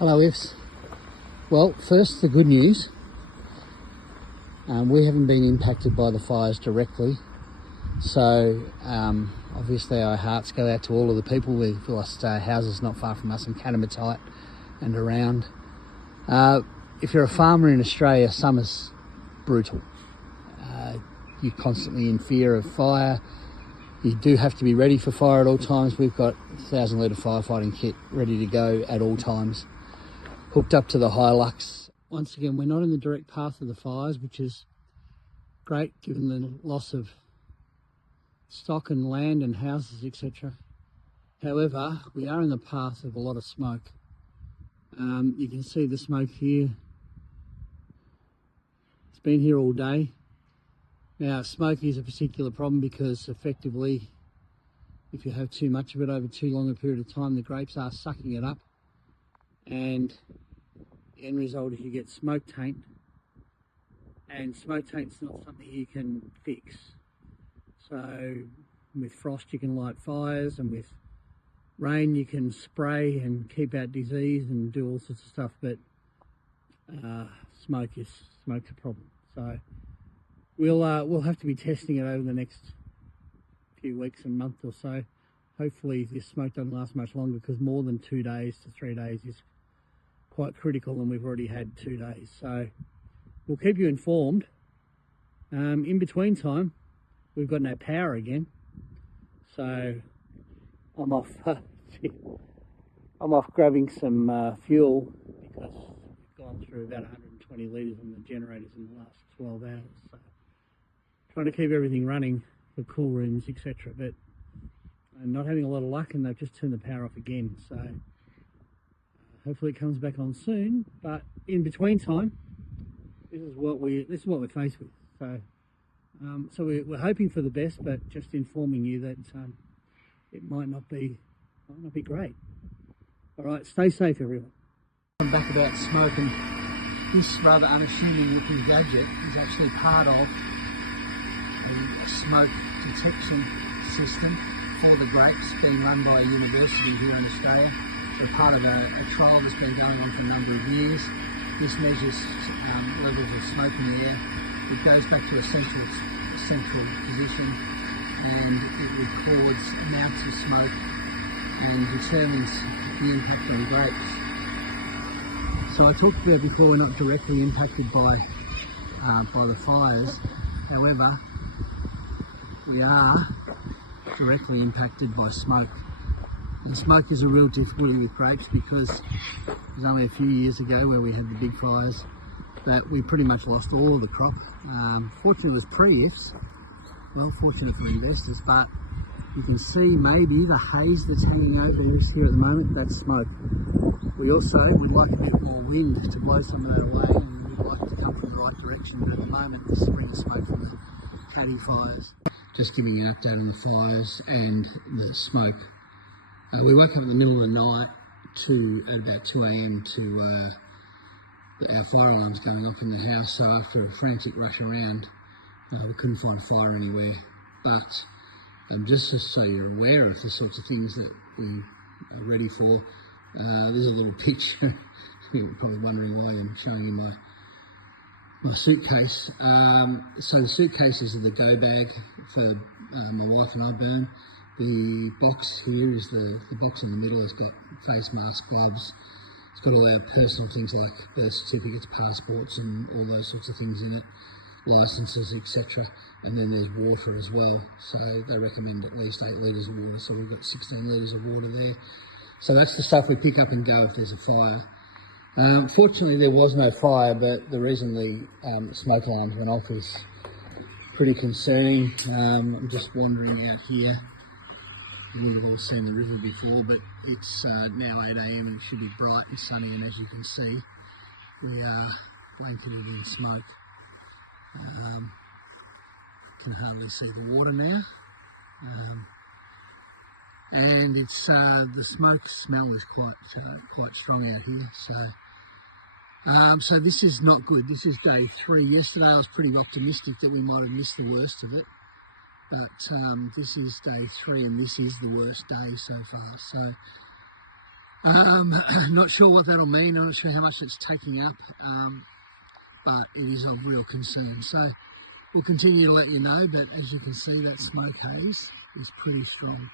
Hello ifs. Well, first the good news. We haven't been impacted by the fires directly. So obviously our hearts go out to all of the people. We've lost houses not far from us in Canamatite and around. If you're a farmer in Australia, summer's brutal. You're constantly in fear of fire. You do have to be ready for fire at all times. We've got a 1,000 litre firefighting kit ready to go at all times, hooked up to the Hilux. Once again, we're not in the direct path of the fires, which is great given the loss of stock and land and houses, etc. However, we are in the path of a lot of smoke. You can see the smoke here. It's been here all day. Now, smoke is a particular problem because effectively, if you have too much of it over too long a period of time, the grapes are sucking it up, and the end result is you get smoke taint, and smoke taint's not something you can fix. So with frost you can light fires, and with rain you can spray and keep out disease and do all sorts of stuff, but smoke's a problem. So we'll have to be testing it over the next few weeks and month or so. Hopefully this smoke doesn't last much longer, because more than 2 days to 3 days is quite critical, and we've already had 2 days. So we'll keep you informed. In between time, we've got no power again, so I'm off grabbing some fuel, because we've gone through about 120 litres on the generators in the last 12 hours. So trying to keep everything running for cool rooms, etc. But I'm not having a lot of luck, and they've just turned the power off again. So hopefully it comes back on soon. But in between time, this is what we're faced with. So so we're hoping for the best, but just informing you that it might not be great. All right, stay safe, everyone. I'm back about smoke, and this rather unassuming looking gadget is actually part of the smoke detection system for the grapes being run by a university here in Australia. So part of a trial that's been going on for a number of years. This measures levels of smoke in the air. It goes back to a central position, and it records amounts of smoke and determines the impact on grapes. So I talked about before, we're not directly impacted by the fires. However, we are directly impacted by smoke. And smoke is a real difficulty with grapes, because it was only a few years ago where we had the big fires that we pretty much lost all of the crop. Fortunately, it was pre-ifs. Well, fortunate for investors, but you can see maybe the haze that's hanging over us here at the moment, that's smoke. We also would like a bit more wind to blow some of that away, and we'd like to come from the right direction, but at the moment this is bringing smoke from the Caddy fires. Just giving you an update on the fires and the smoke. We woke up in the middle of the night at about 2 AM to our fire alarms going off in the house. So after a frantic rush around, we couldn't find fire anywhere. But just so you're aware of the sorts of things that we are ready for, there's a little picture. You're probably wondering why I'm showing you my suitcase. So the suitcases are the go bag for my wife and I burn. The box here is the box in the middle. It's got face masks, gloves. It's got all our personal things like birth certificates, passports, and all those sorts of things in it, licenses, etc. And then there's water as well. So they recommend at least 8 litres of water. So we've got 16 litres of water there. So that's the stuff we pick up and go if there's a fire. Fortunately, there was no fire, but the reason the smoke alarms went off is pretty concerning. I'm just wandering out here. You've all seen the river before, but it's now 8 AM and it should be bright and sunny, and as you can see, we are blanketed in smoke. Can hardly see the water now. And it's the smoke smell is quite strong out here. So this is not good. This is day 3. Yesterday I was pretty optimistic that we might have missed the worst of it, but this is day 3, and this is the worst day so far. So I'm not sure what that'll mean. I'm not sure how much it's taking up, but it is of real concern. So we'll continue to let you know, but as you can see, that smoke haze is pretty strong.